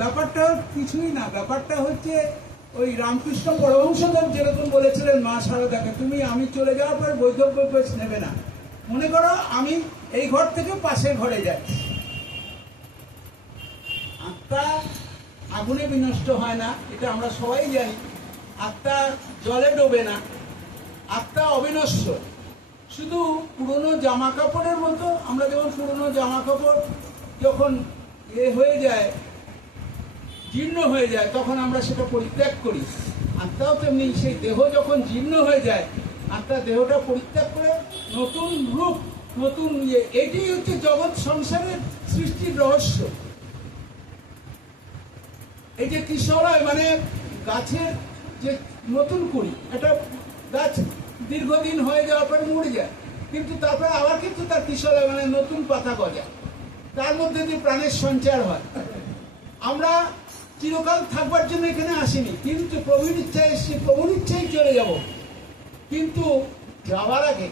ব্যাপারটা কিছুই না, ব্যাপারটা হচ্ছে ওই রামকৃষ্ণ পরমহংসদেব যেরকম বলেছিলেন মা শারদাকে, তুমি আমি চলে যাওয়ার পর বৈধব্য বেশ নেবে না। মনে করো আমি এই ঘর থেকে পাশের ঘরে যাচ্ছি, আত্মা আগুনে বিনষ্ট হয় না, এটা আমরা সবাই জানি। আত্মা জলে ডোবে না, আত্মা অবিনশ্বর। শুধু পুরনো জামা কাপড়ের মতো, আমরা যেমন পুরনো জামা কাপড় যখন হয়ে যায়, জীর্ণ হয়ে যায়, তখন আমরা সেটা পরিত্যাগ করি। আত্মাও তেমনি, সেই দেহ যখন জীর্ণ হয়ে যায়, আত্মা দেহটা পরিত্যাগ করে নতুন রূপ, নতুন এটাই হচ্ছে জগৎ সংসারের সৃষ্টির রহস্য। এই যে কিশোরয় মানে গাছের যে নতুন কুড়ি, একটা গাছ দীর্ঘদিন হয়ে যাওয়ার পরে মরে যায়, কিন্তু তারপরে আবার কিন্তু তার কিশোরয় মানে নতুন পাতা গজায়, তার মধ্যে দিয়ে প্রাণের সঞ্চার হয়। আমরা চিরকাল থাকবার জন্য এখানে আসিনি, কিন্তু প্রভুর ইচ্ছায় এসেছি, প্রভুর ইচ্ছায় চলে যাব। কিন্তু যাওয়ার আগে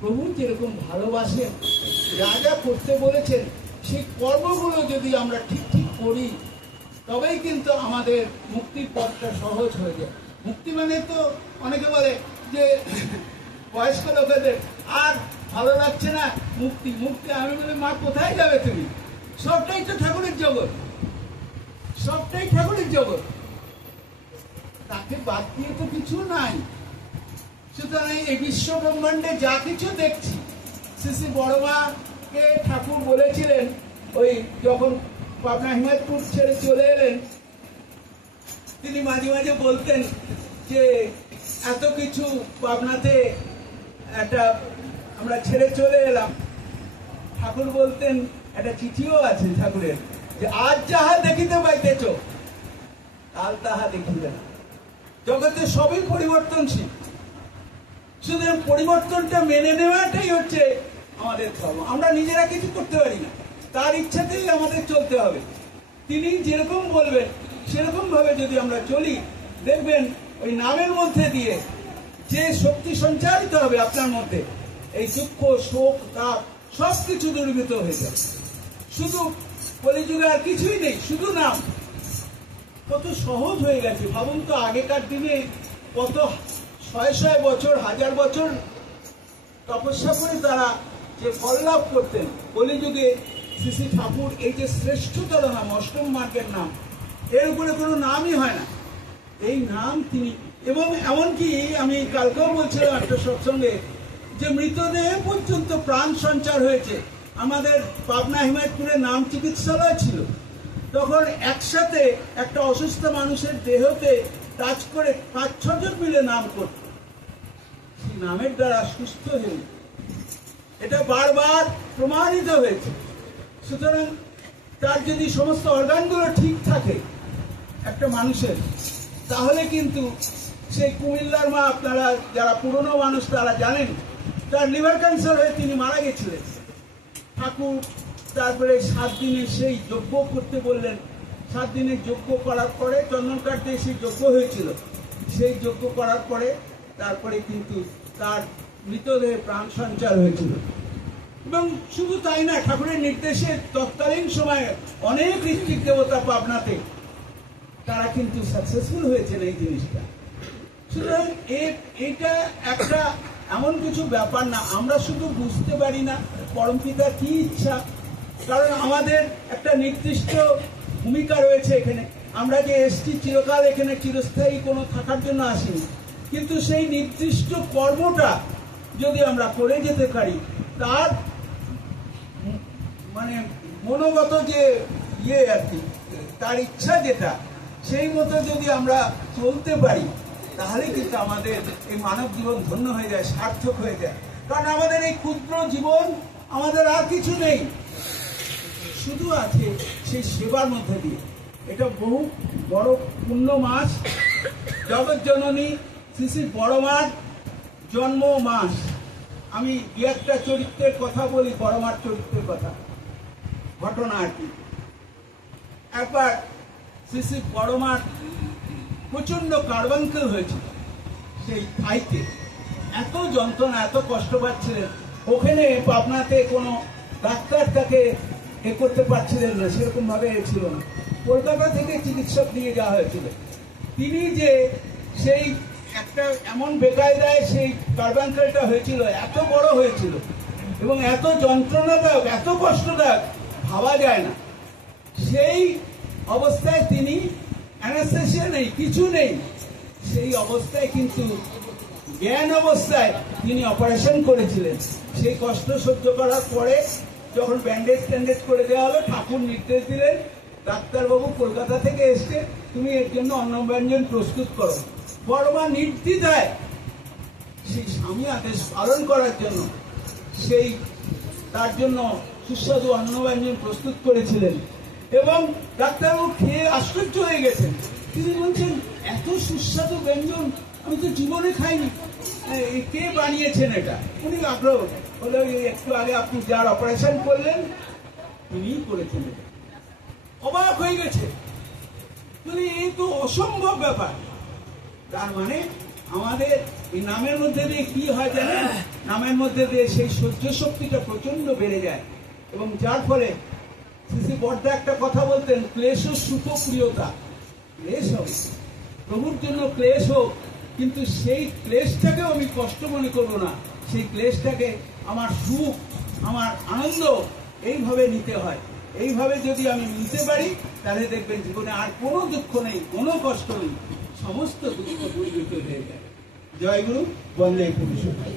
প্রভু যেরকম ভালোবাসেন, যা যা করতে বলেছেন, সেই কর্মগুলো যদি আমরা ঠিক ঠিক করি, তবেই কিন্তু আমাদের মুক্তির পথটা সহজ হয়ে যায়। মুক্তি মানে তো অনেকে বলে যে বয়স্ক লোকেদের আর ভালো লাগছে না, মুক্তি মুক্তি। আমি বলি, মা কোথায় যাবে তুমি? সবটাই তো ঠাকুরের জগৎ, সবটাই ঠাকুরের জগৎ, তাকে বাদ দিয়ে তো কিছু নাই। সুতরাং এই বিশ্ব ব্রহ্মাণ্ডে যা কিছু দেখছি, শ্রী বড় মাকে ঠাকুর বলেছিলেন, ওই যখন পাবনা হিমায়তপুর ছেড়ে চলে এলেন, তিনি মাঝে মাঝে বলতেন যে এত কিছু পাবনাতে একটা আমরা ছেড়ে চলে এলাম। ঠাকুর বলতেন, একটা চিঠিও আছে ঠাকুরের, যে আজ যাহা দেখিতে পাইতেছ কাল তাহা দেখিবে না। জগতে সবই পরিবর্তনশীল, শুধু পরিবর্তনটা মেনে নেওয়াটাই হচ্ছে আমাদের ধর্ম। আমরা নিজেরা কিছু করতে পারি না, তার ইচ্ছাতেই আমাদের চলতে হবে। তিনি যেরকম বলবেন সেরকম ভাবে যদি আমরা চলি, দেখবেন ওই নামের মধ্যে দিয়ে যে শক্তি সঞ্চারিত হবে আপনার মধ্যে, এই দুঃখ শোক তাপ সবকিছু দূরীভূত হয়ে যাবে। শুধু কলিযুগে আর কিছুই নেই, শুধু নাম। কত সহজ হয়ে গেছে ভাবুন তো। আগেকার দিনে কত শয়ে শয়ে বছর, হাজার বছর তপস্যা করে তারা যে ফল লাভ করতেন, কলিযুগে শ্রী ঠাকুর এই যে শ্রেষ্ঠতর নাম, অষ্টম মার্গের নাম, এর উপরে কোনো নামই হয় না। এই নাম তিনি, এবং এমনকি আমি কালকেও বলছিলাম একটা সৎসঙ্গে, যে মৃতদেহ পর্যন্ত প্রাণ সঞ্চার হয়েছে। আমাদের পাবনা হিমায়তপুরে নাম চিকিৎসালয় ছিল, তখন একসাথে একটা অসুস্থ মানুষের দেহতে কাজ করে 5-6 জন মিলে নাম করত, সেই নামের দ্বারা সুস্থ হয়ে, এটা বারবার প্রমাণিত হয়েছে। সুতরাং তার যদি সমস্ত অর্গানগুলো ঠিক থাকে একটা মানুষের, তাহলে কিন্তু সেই কুমিল্লার মা, আপনারা যারা পুরনো মানুষ তারা জানেন, তার লিভার ক্যান্সার হয়ে তিনি মারা গেছিলেন। ঠাকুর তারপরে 7 দিনের সেই যজ্ঞ করতে বললেন। 7 দিনের যজ্ঞ করার পরে, চন্দন কাঠ দিয়ে সেই যজ্ঞ হয়েছিল, সেই যজ্ঞ করার পরে তারপরে কিন্তু তার মৃতদেহে প্রাণ সঞ্চার হয়েছিল। এবং শুধু তাই না, ঠাকুরের নির্দেশে তৎকালীন সময়ে অনেক ঋত্বিক দেবতা পাবনাতে তারা কিন্তু সাকসেসফুল হয়েছেন এই জিনিসটা। সুতরাং এটা একটা এমন কিছু ব্যাপার না, আমরা শুধু বুঝতে পারি না পরমপিতার কি ইচ্ছা, কারণ আমাদের একটা নির্দিষ্ট ভূমিকা রয়েছে এখানে। আমরা যে এসছি চিরকাল এখানে চিরস্থায়ী কোনো থাকার জন্য আসিনি, কিন্তু সেই নির্দিষ্ট কর্মটা যদি আমরা করে যেতে পারি, তার মানে মনোগত যে আর কি, তার ইচ্ছা যেটা, সেই মতো যদি আমরা চলতে পারি, তাহলে কিন্তু আমাদের এই মানব জীবন ধন্য হয়ে যায়, সার্থক হয়ে যায়। কারণ আমাদের এই ক্ষুদ্র জীবন, আমাদের আর কিছু নেই, শুধু আছে সেই সেবার মধ্যে দিয়ে। এটা বহু বড় পূর্ণ মাস, জগৎ জননী শ্রী বড় মার জন্ম মাস। আমি একটা চরিত্রের কথা বলি, বড় মার চরিত্রের কথা, ঘটনা আর কি। একবার শ্রী বড় মার প্রচন্ড কার্বাঙ্কেল হয়েছিল, সেই থাইতে এত যন্ত্রণা, এত কষ্ট পাচ্ছিলেন। ওখানে পাবনাতে কোনো ডাক্তার তাকে করতে পারছিলেন না, সেরকম ভাবে ছিল না। কলকাতা থেকে চিকিৎসক নিয়ে যাওয়া হয়েছিল। তিনি যে সেই একটা এমন বেকায়দায় সেই কার্বাঙ্কালটা হয়েছিল, এত বড় হয়েছিল এবং এত যন্ত্রণাদায়ক, এত কষ্টদায়ক, ভাবা যায় না। সেই অবস্থায় তিনি, অ্যানাস্থেসিয়া নেই, কিছু নেই, সেই অবস্থায় কিন্তু জ্ঞান অবস্থায় তিনি অপারেশন করেছিলেন। সেই কষ্ট সহ্য করার পরে যখন ব্যান্ডেজ ট্যান্ডেজ করে দেওয়া হলো, ঠাকুর নির্দেশ দিলেন, ডাক্তারবাবু কলকাতা থেকে এসছে, তুমি এর জন্য অন্নব্যঞ্জন প্রস্তুত করো। বড়মা নির্দ্বিধায় সেই স্বামী আদেশ পালন করার জন্য সেই তার জন্য সুস্বাদু অন্নব্যঞ্জন প্রস্তুত করেছিলেন এবং ডাক্তারবাবু খেয়ে আশ্চর্য হয়ে গেছেন। তিনি বলছেন, এত সুস্বাদু ব্যঞ্জন আমি তো জীবনে খাইনি, কে বানিয়েছেন এটা? উনি আগ্রহ বলে, একটু আগে আপনি যার অপারেশন করলেন তিনিই করেছেন। অবাক হয়ে গেছে, বলে এই তো অসম্ভব ব্যাপার। তার মানে আমাদের এই নামের মধ্যে দিয়ে কি হয় জানেন? নামের মধ্যে দিয়ে সেই সহ্য শক্তিটা প্রচন্ড বেড়ে যায় এবং যার ফলে শ্রী বড়দা একটা কথা বলতেন, ক্লেশ সুখ প্রিয়তা। ক্লেশ হবে, প্রভুর জন্য ক্লেশ হোক, কিন্তু সেই ক্লেশটাকেও আমি কষ্ট মনে করবো না, সেই ক্লেশটাকে আমার সুখ, আমার আনন্দ এইভাবে নিতে হয়। এইভাবে যদি আমি নিতে পারি তাহলে দেখবেন জীবনে আর কোনো দুঃখ নেই, কোনো কষ্ট নেই, সমস্ত দুঃখ দূরীভূত হয়ে যায়। জয় গুরু, বন্দে পুরুষোত্তম।